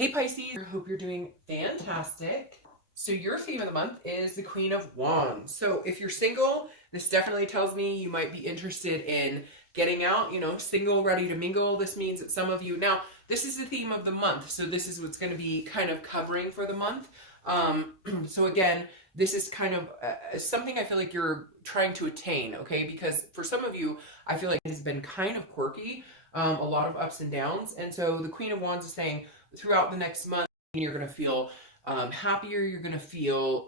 Hey Pisces, I hope you're doing fantastic. So your theme of the month is the Queen of Wands. So if you're single, this definitely tells me you might be interested in getting out, single, ready to mingle. This means that some of you, now this is the theme of the month, so this is what's going to be kind of covering for the month. So again, this is kind of something I feel like you're trying to attain, okay? Because for some of you, I feel like it has been kind of quirky, a lot of ups and downs. And so the Queen of Wands is saying, throughout the next month, you're going to feel happier, you're going to feel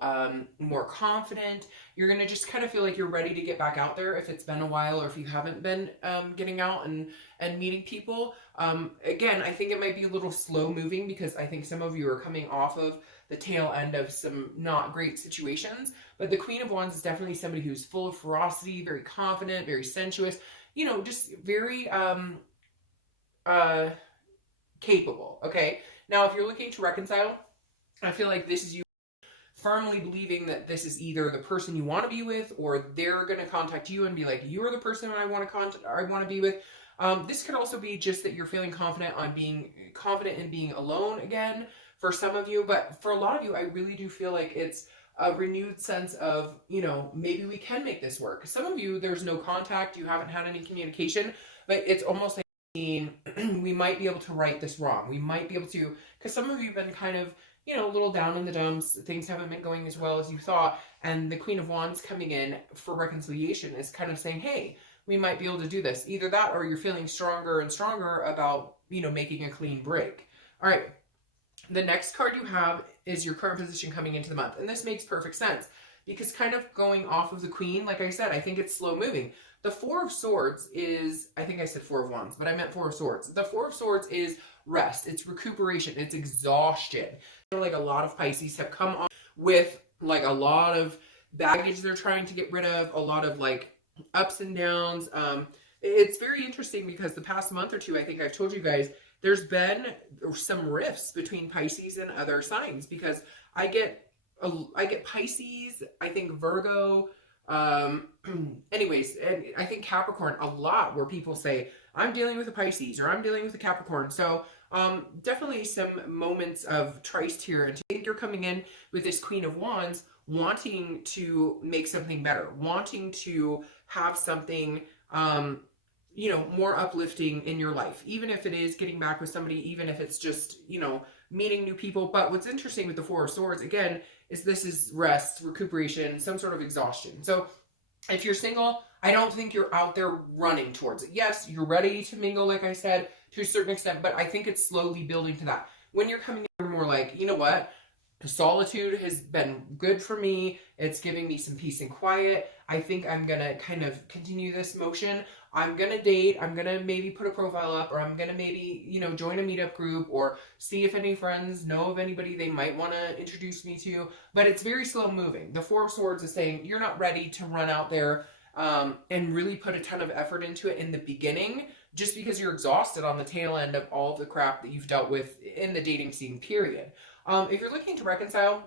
more confident, you're going to just kind of feel like you're ready to get back out there if it's been a while or if you haven't been getting out and meeting people. Again, I think it might be a little slow moving because I think some of you are coming off of the tail end of some not great situations, but the Queen of Wands is definitely somebody who's full of ferocity, very confident, very sensuous, just very capable, okay? Now, if you're looking to reconcile, I feel like this is you firmly believing that this is either the person you want to be with or they're going to contact you and be like, you're the person I want to be with. This could also be just that you're feeling confident in being alone again for some of you, but for a lot of you, I really do feel like it's a renewed sense of, maybe we can make this work. Some of you, there's no contact, you haven't had any communication, but it's almost like we might be able to right this wrong. We might be able to, because some of you have been kind of, a little down in the dumps. Things haven't been going as well as you thought. And the Queen of Wands coming in for reconciliation is kind of saying, hey, we might be able to do this. Either that or you're feeling stronger and stronger about, making a clean break. All right. The next card you have is your current position coming into the month. And this makes perfect sense because kind of going off of the Queen, like I said, I think it's slow moving. The Four of Swords is, I think I said Four of Wands, but I meant Four of Swords. The Four of Swords is rest, it's recuperation, it's exhaustion. Like a lot of Pisces have come on with like a lot of baggage they're trying to get rid of, a lot of like ups and downs. It's very interesting because the past month or two, I think I've told you guys, there's been some rifts between Pisces and other signs because I get Pisces, I think Virgo, anyways, and I think Capricorn a lot where people say, I'm dealing with a Pisces or I'm dealing with a Capricorn. So definitely some moments of tryst here. And I think you're coming in with this Queen of Wands wanting to make something better, wanting to have something, more uplifting in your life, even if it is getting back with somebody, even if it's just, meeting new people. But what's interesting with the Four of Swords, again, is this is rest, recuperation, some sort of exhaustion. So if you're single, I don't think you're out there running towards it. Yes, you're ready to mingle, like I said, to a certain extent, but I think it's slowly building to that. When you're coming in, you're more like, you know what? Solitude has been good for me. It's giving me some peace and quiet. I think I'm going to kind of continue this motion. I'm going to date. I'm going to maybe put a profile up, or I'm going to maybe, join a meetup group or see if any friends know of anybody they might want to introduce me to. But it's very slow moving. The Four of Swords is saying you're not ready to run out there and really put a ton of effort into it in the beginning, just because you're exhausted on the tail end of all of the crap that you've dealt with in the dating scene, period. If you're looking to reconcile,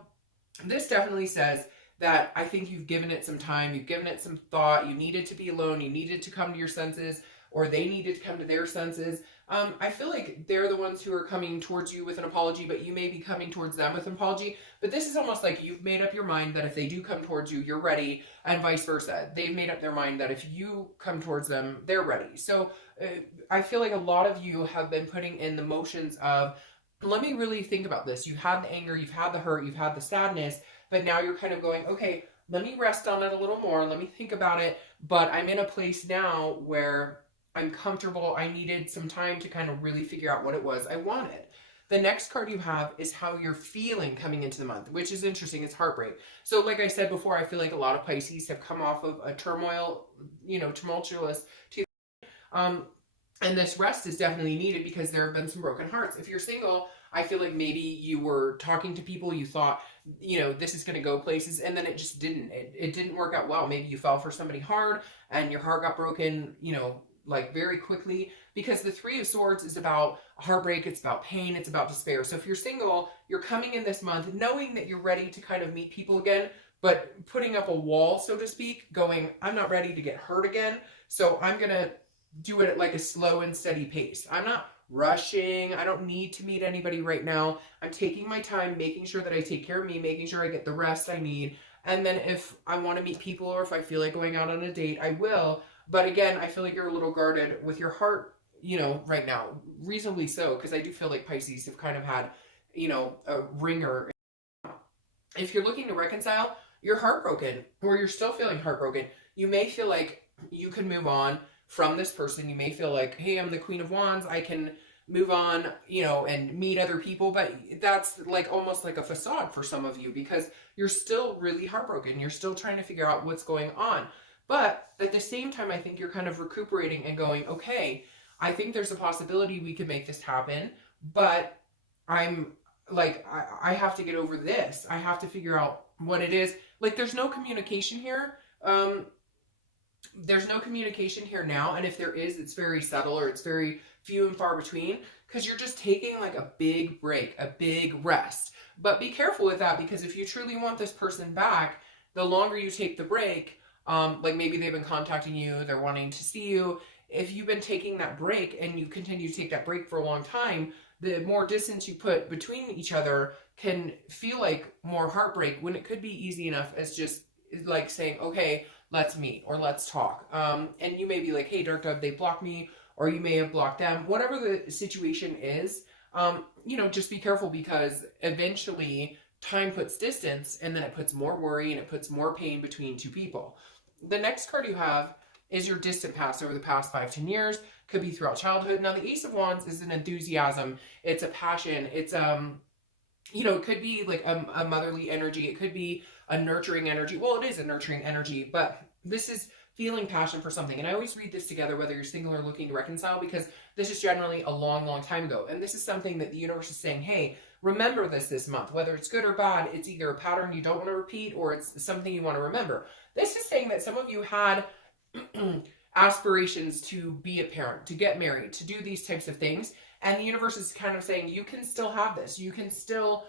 this definitely says that I think you've given it some time, you've given it some thought, you needed to be alone, you needed to come to your senses, or they needed to come to their senses. I feel like they're the ones who are coming towards you with an apology, but you may be coming towards them with an apology. But this is almost like you've made up your mind that if they do come towards you, you're ready, and vice versa. They've made up their mind that if you come towards them, they're ready. So I feel like a lot of you have been putting in the motions of, let me really think about this. You've had the anger, you've had the hurt, you've had the sadness, but now you're kind of going, okay, let me rest on it a little more. Let me think about it. But I'm in a place now where I'm comfortable. I needed some time to kind of really figure out what it was I wanted. The next card you have is how you're feeling coming into the month, which is interesting. It's heartbreak. So like I said before, I feel like a lot of Pisces have come off of a tumultuous. And this rest is definitely needed because there have been some broken hearts. If you're single, I feel like maybe you were talking to people, you thought, this is going to go places, and then it just didn't. It didn't work out well. Maybe you fell for somebody hard and your heart got broken, like very quickly, because the Three of Swords is about heartbreak, it's about pain, it's about despair. So if you're single, you're coming in this month knowing that you're ready to kind of meet people again, but putting up a wall, so to speak, going, I'm not ready to get hurt again, so I'm going to do it at like a slow and steady pace. I'm not rushing. I don't need to meet anybody right now. I'm taking my time, making sure that I take care of me, making sure I get the rest I need. And then if I want to meet people or if I feel like going out on a date, I will. But again, I feel like you're a little guarded with your heart, right now. Reasonably so, because I do feel like Pisces have kind of had, a ringer. If you're looking to reconcile, you're heartbroken or you're still feeling heartbroken. You may feel like you can move on from this person. You may feel like, hey, I'm the Queen of Wands. I can move on, and meet other people. But that's like almost like a facade for some of you because you're still really heartbroken. You're still trying to figure out what's going on. But at the same time, I think you're kind of recuperating and going, okay, I think there's a possibility we could make this happen. But I'm like, I have to get over this. I have to figure out what it is. Like, there's no communication here. There's no communication here now. And if there is, it's very subtle or it's very few and far between because you're just taking like a big break, a big rest. But be careful with that because if you truly want this person back, the longer you take the break, like maybe they've been contacting you, they're wanting to see you. If you've been taking that break and you continue to take that break for a long time, the more distance you put between each other can feel like more heartbreak when it could be easy enough as just like saying, okay, let's meet or let's talk. And you may be like, hey, Dark Dove, they blocked me, or you may have blocked them. Whatever the situation is, just be careful because eventually time puts distance and then it puts more worry and it puts more pain between two people. The next card you have is your distant past over the past 5-10 years. Could be throughout childhood. Now, the Ace of Wands is an enthusiasm. It's a passion. It's, it could be like a motherly energy. It could be a nurturing energy. Well, it is a nurturing energy, but this is feeling passion for something. And I always read this together, whether you're single or looking to reconcile, because this is generally a long, long time ago. And this is something that the universe is saying, hey, remember this month. Whether it's good or bad, it's either a pattern you don't want to repeat or it's something you want to remember. This is saying that some of you had aspirations to be a parent, to get married, to do these types of things. And the universe is kind of saying, you can still have this. You can still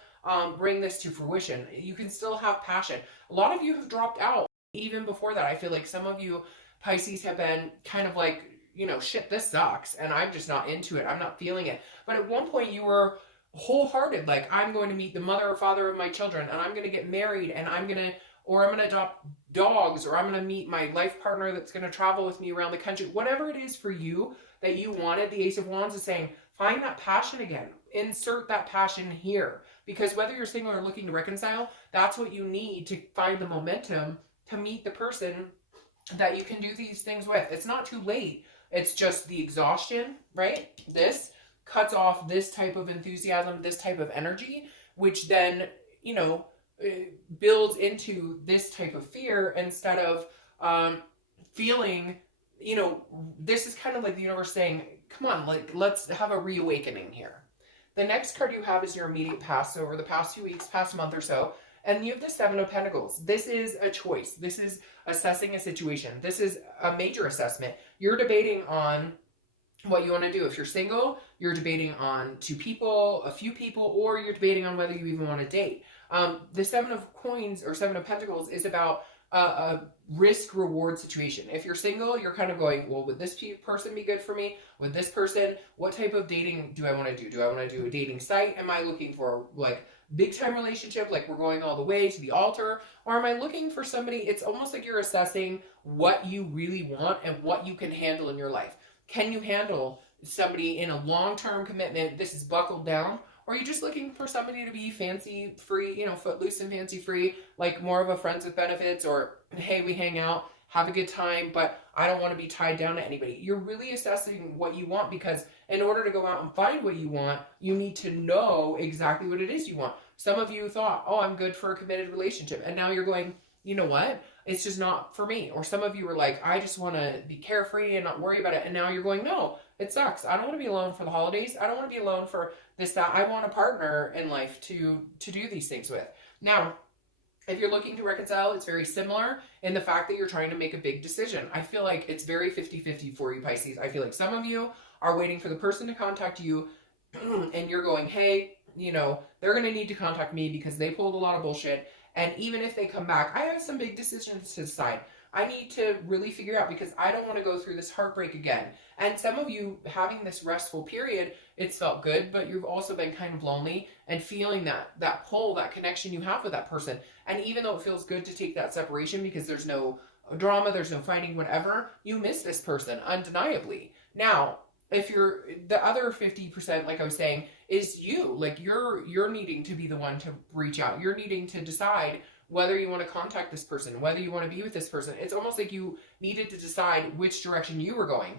bring this to fruition. You can still have passion. A lot of you have dropped out even before that. I feel like some of you Pisces have been kind of like, shit, this sucks. And I'm just not into it. I'm not feeling it. But at one point you were wholehearted. Like, I'm going to meet the mother or father of my children and I'm going to get married and I'm going to adopt dogs, or I'm going to meet my life partner that's going to travel with me around the country. Whatever it is for you that you wanted, the Ace of Wands is saying, find that passion again. Insert that passion here. Because whether you're single or looking to reconcile, that's what you need to find the momentum to meet the person that you can do these things with. It's not too late. It's just the exhaustion, right? This cuts off this type of enthusiasm, this type of energy, which then, builds into this type of fear instead of feeling, this is kind of like the universe saying, come on, like, let's have a reawakening here. The next card you have is your immediate past, so over the past few weeks, past month or so, and you have the Seven of Pentacles. This is a choice. This is assessing a situation. This is a major assessment. You're debating on what you want to do. If you're single, you're debating on two people, a few people, or you're debating on whether you even want to date. The Seven of Coins or Seven of Pentacles is about a risk-reward situation. If you're single, you're kind of going, well, would this person be good for me? Would this person, what type of dating do I want to do? Do I want to do a dating site? Am I looking for like big-time relationship, like we're going all the way to the altar? Or am I looking for somebody, it's almost like you're assessing what you really want and what you can handle in your life. Can you handle somebody in a long-term commitment? This is buckled down. Or are you just looking for somebody to be fancy free, footloose and fancy free, like more of a friends with benefits, or hey, we hang out, have a good time, but I don't want to be tied down to anybody. You're really assessing what you want, because in order to go out and find what you want, you need to know exactly what it is you want. Some of you thought, oh, I'm good for a committed relationship. And now you're going, you know what? It's just not for me. Or some of you were like, I just want to be carefree and not worry about it. And now you're going, no, it sucks. I don't want to be alone for the holidays. I don't want to be alone for this, that. I want a partner in life to do these things with. Now, if you're looking to reconcile, it's very similar in the fact that you're trying to make a big decision. I feel like it's very 50-50 for you, Pisces. I feel like some of you are waiting for the person to contact you and you're going, hey, they're going to need to contact me because they pulled a lot of bullshit. And even if they come back, I have some big decisions to decide. I need to really figure out because I don't want to go through this heartbreak again. And some of you having this restful period, it's felt good, but you've also been kind of lonely and feeling that pull, that connection you have with that person. And even though it feels good to take that separation because there's no drama, there's no fighting, whatever, you miss this person undeniably. Now, if you're the other 50%, like I was saying, is you, like you're needing to be the one to reach out. You're needing to decide whether you want to contact this person, whether you want to be with this person. It's almost like you needed to decide which direction you were going.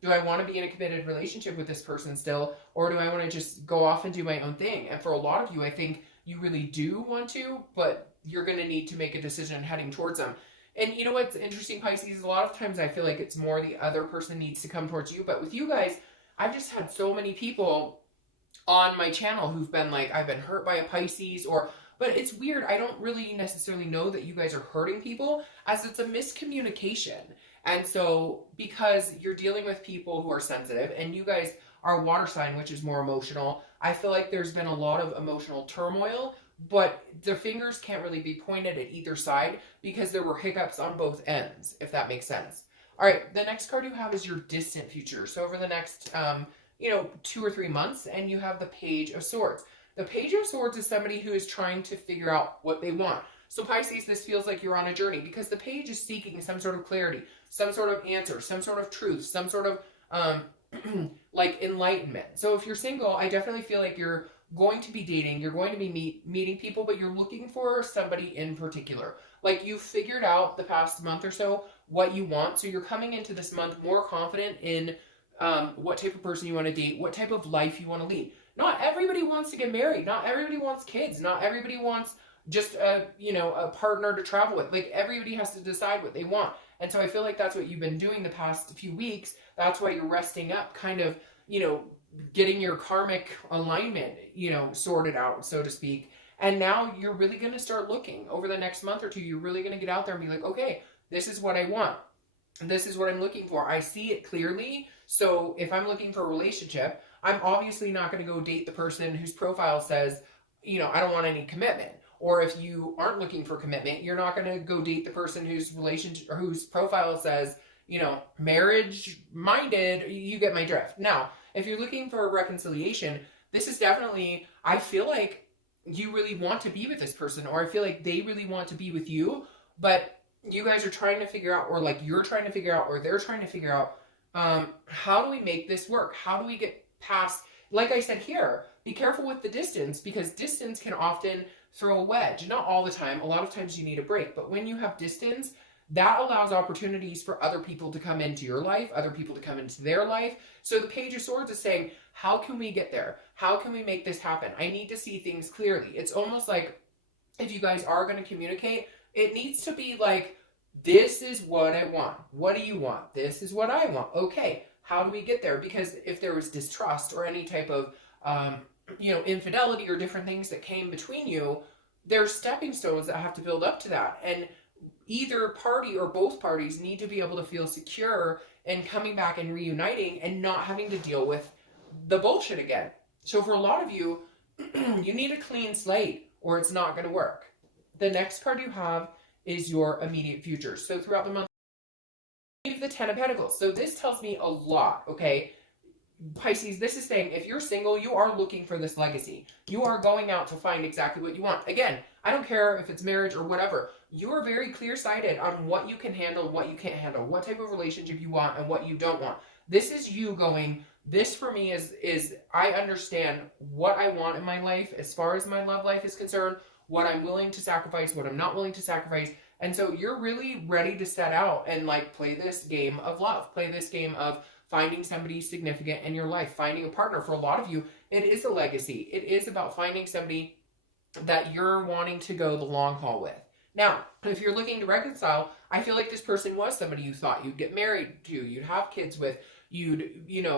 Do I want to be in a committed relationship with this person still, or do I want to just go off and do my own thing? And for a lot of you, I think you really do want to, but you're going to need to make a decision heading towards them. And you know what's interesting, Pisces? A lot of times I feel like it's more the other person needs to come towards you. But with you guys, I've just had so many people on my channel who've been like, I've been hurt by a Pisces, but it's weird. I don't really necessarily know that you guys are hurting people, as it's a miscommunication. And so because you're dealing with people who are sensitive and you guys are water sign, which is more emotional, I feel like there's been a lot of emotional turmoil, but the fingers can't really be pointed at either side because there were hiccups on both ends, if that makes sense. All right, the next card you have is your distant future. So over the next, 2 or 3 months, and you have the Page of Swords. The Page of Swords is somebody who is trying to figure out what they want. So Pisces, this feels like you're on a journey because the Page is seeking some sort of clarity, some sort of answer, some sort of truth, some sort of like enlightenment. So if you're single, I definitely feel like you're going to be dating, you're going to be meeting people, but you're looking for somebody in particular. Like you figured out the past month or so what you want. So you're coming into this month more confident in what type of person you want to date, what type of life you want to lead. Not everybody wants to get married. Not everybody wants kids. Not everybody wants just a partner to travel with. Like everybody has to decide what they want. And so I feel like that's what you've been doing the past few weeks. That's why you're resting up, kind of, getting your karmic alignment, sorted out, so to speak. And now you're really going to start looking over the next month or two. You're really going to get out there and be like, okay, this is what I want. This is what I'm looking for. I see it clearly. So if I'm looking for a relationship, I'm obviously not going to go date the person whose profile says, I don't want any commitment. Or if you aren't looking for commitment, you're not going to go date the person whose relationship or whose profile says, marriage minded. You get my drift. Now, if you're looking for a reconciliation, this is definitely, I feel like you really want to be with this person, or I feel like they really want to be with you, but you guys are trying to figure out, or like you're trying to figure out, or they're trying to figure out, how do we make this work? How do we get past, like I said here, be careful with the distance, because distance can often throw a wedge. Not all the time. A lot of times you need a break, but when you have distance, that allows opportunities for other people to come into your life, other people to come into their life. So the Page of Swords is saying, how can we get there? How can we make this happen? I need to see things clearly. It's almost like if you guys are going to communicate, it needs to be like, this is what I want. What do you want? This is what I want. Okay, how do we get there? Because if there was distrust or any type of, infidelity or different things that came between you, there's stepping stones that have to build up to that. And either party or both parties need to be able to feel secure in coming back and reuniting and not having to deal with the bullshit again. So for a lot of you, you need a clean slate or it's not going to work. The next card you have is your immediate future. So throughout the month, you have the Ten of Pentacles. So this tells me a lot, okay? Pisces, this is saying if you're single, you are looking for this legacy. You are going out to find exactly what you want. Again, I don't care if it's marriage or whatever. You are very clear-sighted on what you can handle, what you can't handle, what type of relationship you want and what you don't want. This is you going, this for me is I understand what I want in my life as far as my love life is concerned, what I'm willing to sacrifice, what I'm not willing to sacrifice. And so you're really ready to set out and like play this game of love, play this game of finding somebody significant in your life, finding a partner. For a lot of you, it is a legacy. It is about finding somebody that you're wanting to go the long haul with. Now, if you're looking to reconcile, I feel like this person was somebody you thought you'd get married to, you'd have kids with, you'd,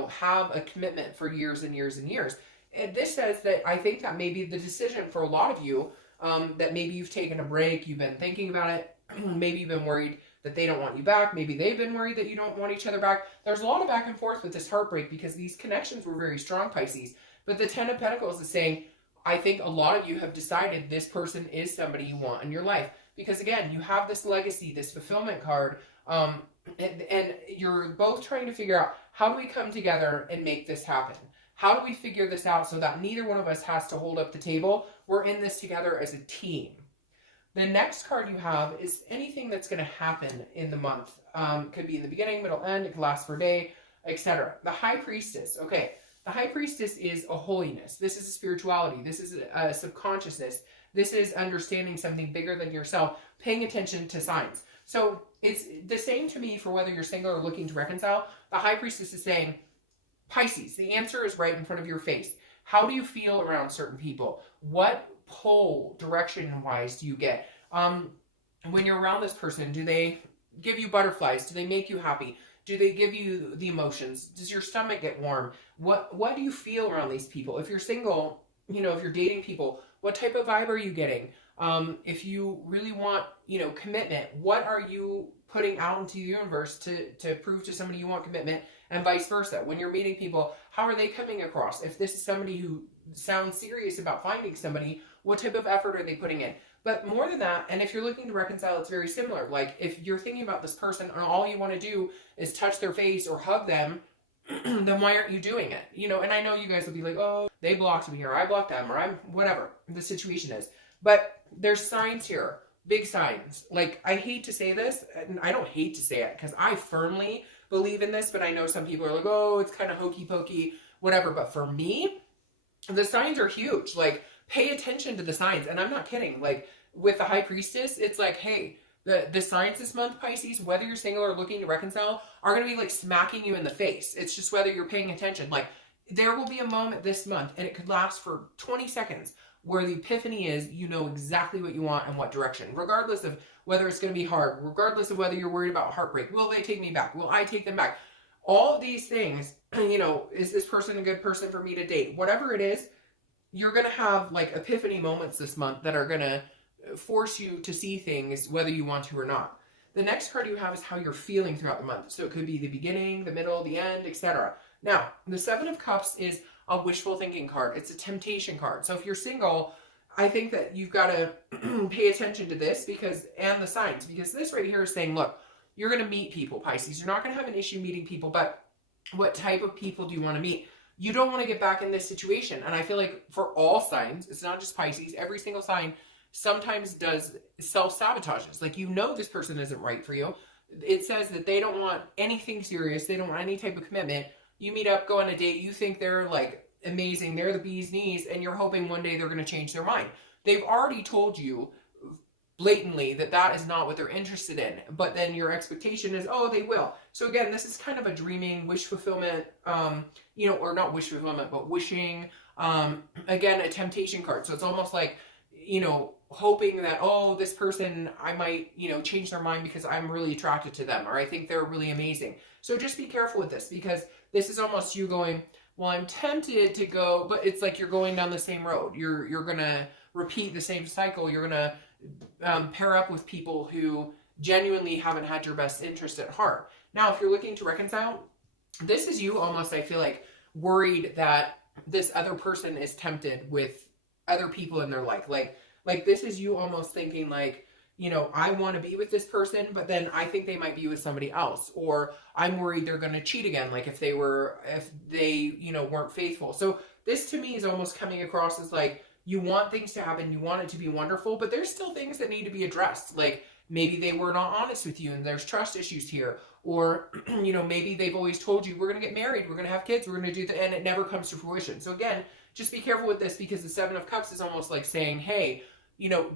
have a commitment for years and years and years. And this says that I think that may be the decision for a lot of you, that maybe you've taken a break, you've been thinking about it, maybe you've been worried that they don't want you back, maybe they've been worried that you don't want each other back. There's a lot of back and forth with this heartbreak because these connections were very strong, Pisces. But the Ten of Pentacles is saying, I think a lot of you have decided this person is somebody you want in your life. because again, you have this legacy, this fulfillment card, and you're both trying to figure out, how do we come together and make this happen? How do we figure this out so that neither one of us has to hold up the table? We're in this together as a team. The next card you have is anything that's going to happen in the month. Could be in the beginning, middle, end. It could last for a day, etc. The High Priestess. Okay, the High Priestess is a holiness. This is a spirituality. This is a subconsciousness. This is understanding something bigger than yourself, paying attention to signs. So it's the same to me for whether you're single or looking to reconcile. The High Priestess is saying, Pisces, the answer is right in front of your face. How do you feel around certain people? What pull direction-wise do you get? When you're around this person, do they give you butterflies? Do they make you happy? Do they give you the emotions? Does your stomach get warm? What do you feel around these people? If you're single, if you're dating people, what type of vibe are you getting? If you really want, commitment, what are you putting out into the universe to prove to somebody you want commitment, and vice versa? When you're meeting people, how are they coming across? If this is somebody who sounds serious about finding somebody, what type of effort are they putting in? But more than that, and if you're looking to reconcile, it's very similar. Like if you're thinking about this person and all you want to do is touch their face or hug them, then why aren't you doing it? And I know you guys will be like, oh, they blocked me, or I blocked them, or I'm whatever the situation is. But there's signs here, big signs. Like, I hate to say this, and I don't hate to say it because I firmly believe in this, but I know some people are like, oh, it's kind of hokey pokey, whatever. But for me, the signs are huge. Like, pay attention to the signs. And I'm not kidding. Like, with the High Priestess, it's like, hey, the signs this month, Pisces, whether you're single or looking to reconcile, are going to be like smacking you in the face. It's just whether you're paying attention. Like, there will be a moment this month, and it could last for 20 seconds, where the epiphany is, you know exactly what you want and what direction, regardless of whether it's going to be hard, regardless of whether you're worried about heartbreak. Will they take me back? Will I take them back? All of these things, is this person a good person for me to date? Whatever it is, you're going to have like epiphany moments this month that are going to force you to see things whether you want to or not. The next card you have is how you're feeling throughout the month. So it could be the beginning, the middle, the end, etc. Now, the Seven of Cups is a wishful thinking card. It's a temptation card. So if you're single, I think that you've got to pay attention to this and the signs, because this right here is saying, look, you're going to meet people, Pisces. You're not going to have an issue meeting people, but what type of people do you want to meet? You don't want to get back in this situation. And I feel like for all signs, it's not just Pisces, every single sign sometimes does self-sabotages. Like, this person isn't right for you. It says that they don't want anything serious. They don't want any type of commitment. You meet up, go on a date, you think they're like amazing, they're the bee's knees, and you're hoping one day they're going to change their mind. They've already told you blatantly that is not what they're interested in, but then your expectation is, oh, they will. So again, this is kind of a dreaming, wish fulfillment, or not wish fulfillment, but wishing, again, a temptation card. So it's almost like, hoping that, oh, this person, I might, change their mind because I'm really attracted to them, or I think they're really amazing. So just be careful with this, because this is almost you going, well, I'm tempted to go, but it's like you're going down the same road. You're going to repeat the same cycle. You're going to pair up with people who genuinely haven't had your best interest at heart. Now, if you're looking to reconcile, this is you almost, I feel like, worried that this other person is tempted with other people in their life. Like this is you almost thinking like, I want to be with this person, but then I think they might be with somebody else, or I'm worried they're going to cheat again. Like if they weren't faithful. So this to me is almost coming across as like, you want things to happen, you want it to be wonderful, but there's still things that need to be addressed. Like maybe they were not honest with you and there's trust issues here. Or, maybe they've always told you, we're going to get married, we're going to have kids, we're going to do and it never comes to fruition. So again, just be careful with this, because the Seven of Cups is almost like saying, hey,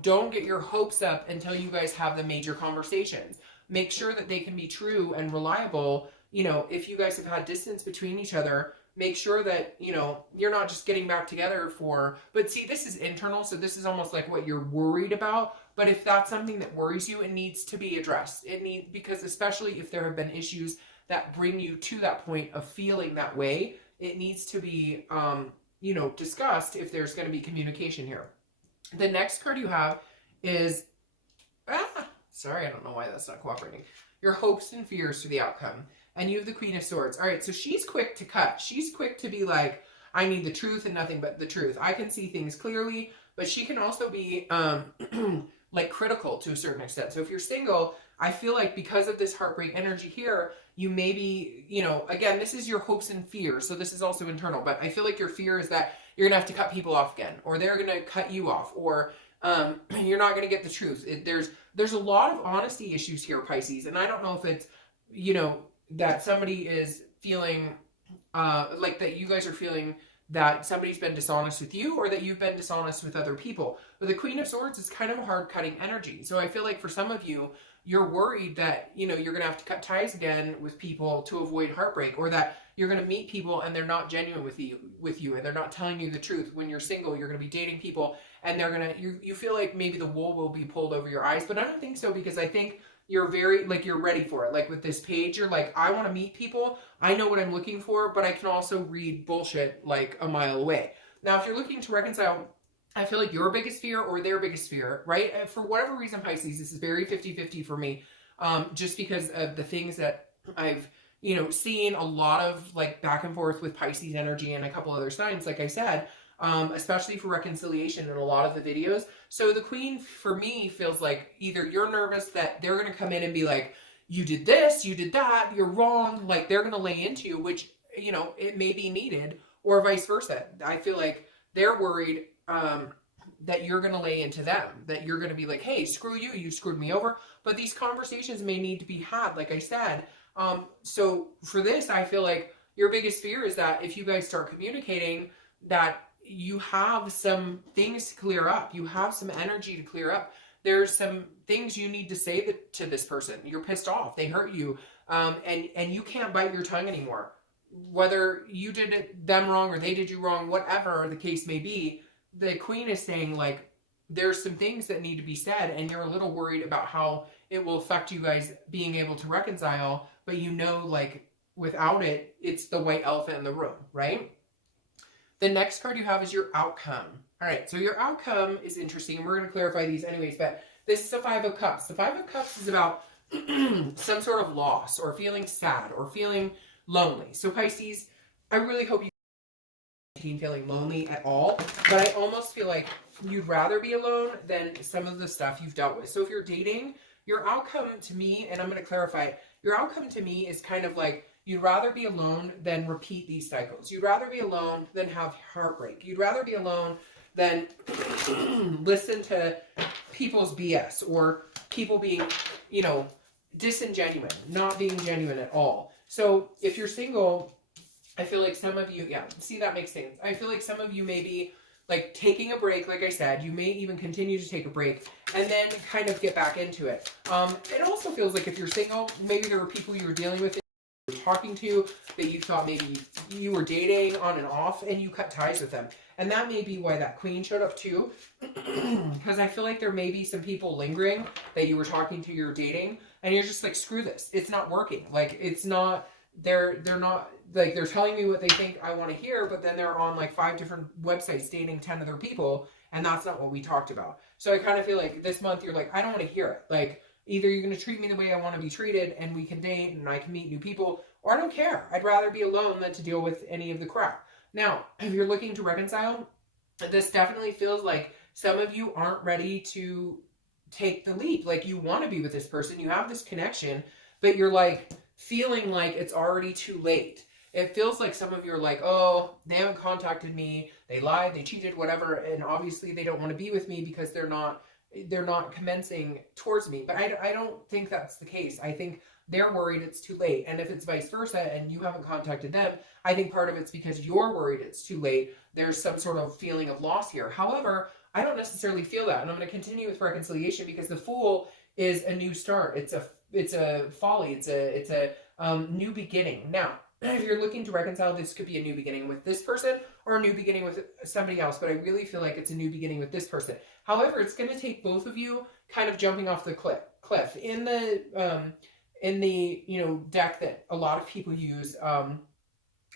don't get your hopes up until you guys have the major conversations. Make sure that they can be true and reliable. If you guys have had distance between each other, make sure that, you're not just getting back together but see, this is internal. So this is almost like what you're worried about. But if that's something that worries you, it needs to be addressed. Because especially if there have been issues that bring you to that point of feeling that way, it needs to be, discussed if there's going to be communication here. The next card you have is, sorry, I don't know why that's not cooperating. Your hopes and fears for the outcome. And you have the Queen of Swords. All right, so she's quick to cut. She's quick to be like, I need the truth and nothing but the truth. I can see things clearly, but she can also be like critical to a certain extent. So if you're single, I feel like because of this heartbreak energy here, you maybe, you know, again, this is your hopes and fears. So this is also internal, but I feel like your fear is that you're going to have to cut people off again, or they're going to cut you off, or you're not going to get the truth. There's a lot of honesty issues here, Pisces. And I don't know if it's, you know, that somebody is feeling like that you guys are feeling that somebody's been dishonest with you, or that you've been dishonest with other people. But the Queen of Swords is kind of a hard cutting energy. So I feel like for some of you, you're worried that, you know, you're going to have to cut ties again with people to avoid heartbreak, or that you're going to meet people and they're not genuine with you and they're not telling you the truth. When you're single, you're going to be dating people and they're going to, you feel like maybe the wool will be pulled over your eyes, but I don't think so, because I think you're very, like, you're ready for it. Like with this page, you're like, I want to meet people. I know what I'm looking for, but I can also read bullshit like a mile away. Now, if you're looking to reconcile, I feel like your biggest fear or their biggest fear, right? And for whatever reason, Pisces, this is very 50-50 for me, just because of the things that I've, you know, seen a lot of like back and forth with Pisces energy and a couple other signs, like I said, especially for reconciliation in a lot of the videos. So the Queen, for me, feels like either you're nervous that they're going to come in and be like, you did this, you did that, you're wrong. Like they're going to lay into you, which, you know, it may be needed, or vice versa. I feel like they're worried that you're going to lay into them, that you're going to be like, hey, screw you, you screwed me over. But these conversations may need to be had, like I said. So for this, I feel like your biggest fear is that if you guys start communicating, that you have some things to clear up. You have some energy to clear up. There's some things you need to say to this person. You're pissed off. They hurt you. And you can't bite your tongue anymore. Whether you did them wrong or they did you wrong, whatever the case may be, the Queen is saying, like, there's some things that need to be said, and you're a little worried about how it will affect you guys being able to reconcile, but you know, like, without it, it's the white elephant in the room, right? The next card you have is your outcome. All right, so your outcome is interesting, and we're going to clarify these anyways, but this is the Five of Cups. The Five of Cups is about some sort of loss, or feeling sad, or feeling lonely. So Pisces, I really hope you feeling lonely at all, but I almost feel like you'd rather be alone than some of the stuff you've dealt with. So if you're dating, your outcome to me, and I'm going to clarify, your outcome to me is kind of like, you'd rather be alone than repeat these cycles. You'd rather be alone than have heartbreak. You'd rather be alone than listen to people's BS, or people being, you know, disingenuine, not being genuine at all. So if you're single, I feel like some of you, yeah, see, that makes sense. I feel like some of you may be like taking a break, like I said. You may even continue to take a break and then kind of get back into it. It also feels like if you're single, maybe there were people you were dealing with, you were talking to, that you thought maybe you were dating on and off, and you cut ties with them. And that may be why that Queen showed up too, because I feel like there may be some people lingering that you were talking to, you're dating, and you're just like, screw this. It's not working. Like, it's not, they're not, like, they're telling me what they think I want to hear, but then they're on like 5 different websites dating 10 other people, and that's not what we talked about. So I kind of feel like this month you're like, I don't want to hear it. Like, either you're going to treat me the way I want to be treated and we can date and I can meet new people, or I don't care. I'd rather be alone than to deal with any of the crap. Now, if you're looking to reconcile, this definitely feels like some of you aren't ready to take the leap. Like, you want to be with this person, you have this connection, but you're like feeling like it's already too late. It feels like some of you are like, oh, they haven't contacted me, they lied, they cheated, whatever, and obviously they don't want to be with me because they're not commencing towards me. But I don't think that's the case. I think they're worried it's too late. And if it's vice versa and you haven't contacted them, I think part of it's because you're worried it's too late. There's some sort of feeling of loss here. However, I don't necessarily feel that. And I'm going to continue with reconciliation, because the Fool is a new start. It's a folly. It's a new beginning. Now, if you're looking to reconcile, this could be a new beginning with this person or a new beginning with somebody else, but I really feel like it's a new beginning with this person. However, it's going to take both of you kind of jumping off the cliff. In the you know, deck that a lot of people use,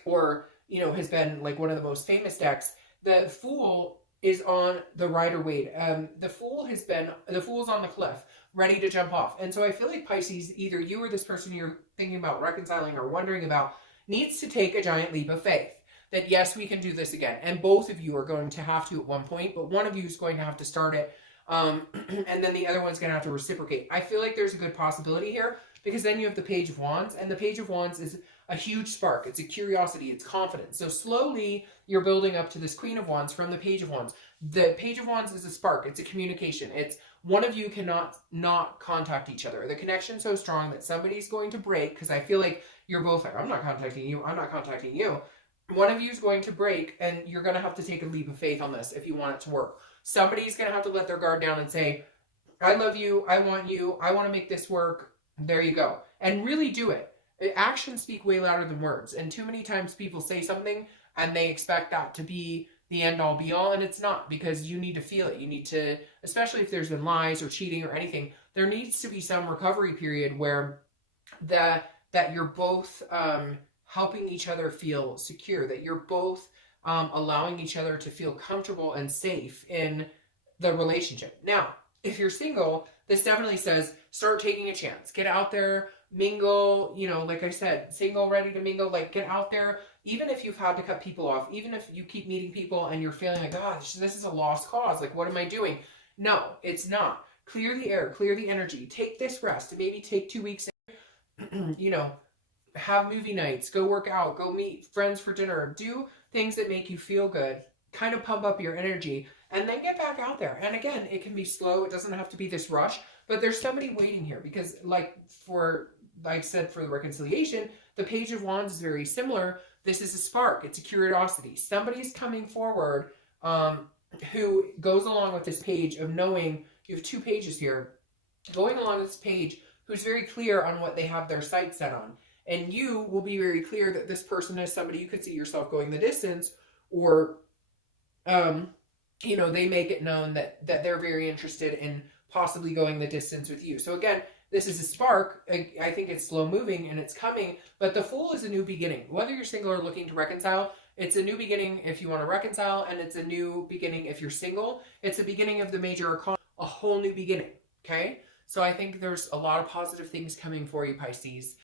or, you know, has been like one of the most famous decks, the Fool is on the Rider-Waite. The Fool's on the cliff, ready to jump off. And so I feel like Pisces, either you or this person you're thinking about reconciling or wondering about, needs to take a giant leap of faith. That yes, we can do this again. And both of you are going to have to at one point, but one of you is going to have to start it. And then the other one's going to have to reciprocate. I feel like there's a good possibility here because then you have the Page of Wands, and the Page of Wands is a huge spark. It's a curiosity. It's confidence. So slowly you're building up to this Queen of Wands from the Page of Wands. The Page of Wands is a spark. It's a communication. It's one of you cannot not contact each other. The connection's so strong that somebody's going to break, because I feel like you're both like, I'm not contacting you. I'm not contacting you. One of you is going to break, and you're going to have to take a leap of faith on this if you want it to work. Somebody's going to have to let their guard down and say, I love you. I want to make this work. There you go. And really do it. Actions speak way louder than words. And too many times people say something and they expect that to be the end all be all, and it's not, because you need to feel it. You need to, especially if there's been lies or cheating or anything, there needs to be some recovery period where that you're both helping each other feel secure, that you're both allowing each other to feel comfortable and safe in the relationship. Now, if you're single, this definitely says start taking a chance. Get out there, mingle, like I said, single, ready to mingle, like get out there. Even if you've had to cut people off, even if you keep meeting people and you're feeling like, God, this is a lost cause. Like, what am I doing? No, it's not. Clear the air, clear the energy. Take this rest. Maybe take 2 weeks, have movie nights, go work out, go meet friends for dinner, do things that make you feel good, kind of pump up your energy, and then get back out there. And again, it can be slow. It doesn't have to be this rush, but there's somebody waiting here because like I said, for the reconciliation, the Page of Wands is very similar. This is a spark. It's a curiosity. Somebody's coming forward who goes along with this page of knowing, you have 2 pages here, going along this page, who's very clear on what they have their sights set on. And you will be very clear that this person is somebody you could see yourself going the distance, or, they make it known that they're very interested in possibly going the distance with you. So again, this is a spark. I think it's slow moving and it's coming, but the Fool is a new beginning. Whether you're single or looking to reconcile, it's a new beginning if you want to reconcile, and it's a new beginning if you're single. It's the beginning of the major arcana, a whole new beginning, okay? So I think there's a lot of positive things coming for you, Pisces.